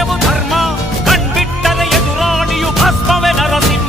ಸತ್ಯವು ಧರ್ಮ ಕಣ್ಬಿಟ್ಟರೆ ಎದುರಾಳಿಯು ಭಸ್ಮವೇ ನರಸಿಂಹ.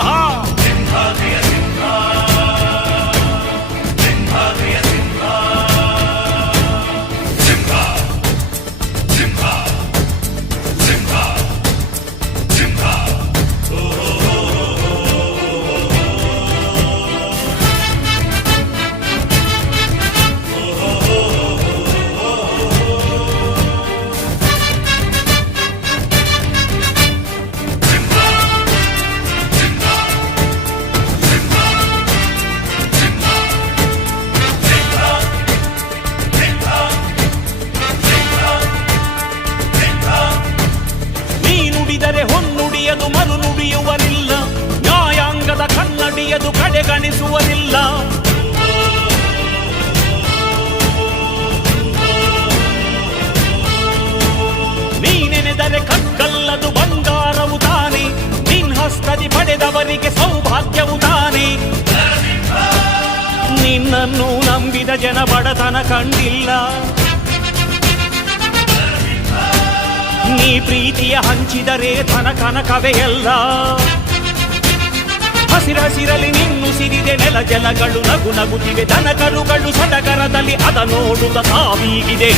ಹೊನ್ನುಡಿಯದು ಮರು ನುಡಿಯುವರಿಲ್ಲ, ನ್ಯಾಯಾಂಗದ ಕನ್ನಡಿಯದು ಕಡೆಗಣಿಸುವರಿಲ್ಲ. ನೀನೆನೆದರೆ ಕಕ್ಕಲ್ಲದು ಬಂಗಾರವು ತಾನೆ, ನಿನ್ ಹಸ್ತದಿ ಪಡೆದವರಿಗೆ ಸೌಭಾಗ್ಯವು ತಾನೆ. ನಿನ್ನನ್ನು ನಂಬಿದ ಜನ ಬಡತನ ಕಂಡಿಲ್ಲ, ನೀ ಪ್ರೀತಿಯ ಹಂಚಿದರೆ ಧನ ಕನಕವೇ ಎಲ್ಲ. ಹಸಿರಸಿರಲಿ ನಿನ್ನುಸಿರಿದೆ ನೆಲ ಜಲಗಳು ನಗು ನಗುತ್ತಿವೆ, ದನ ಕರುಗಳು ಸಡಗರದಲ್ಲಿ ಅದ ನೋಡುತ್ತ ತಾವೀಗಿದೆ.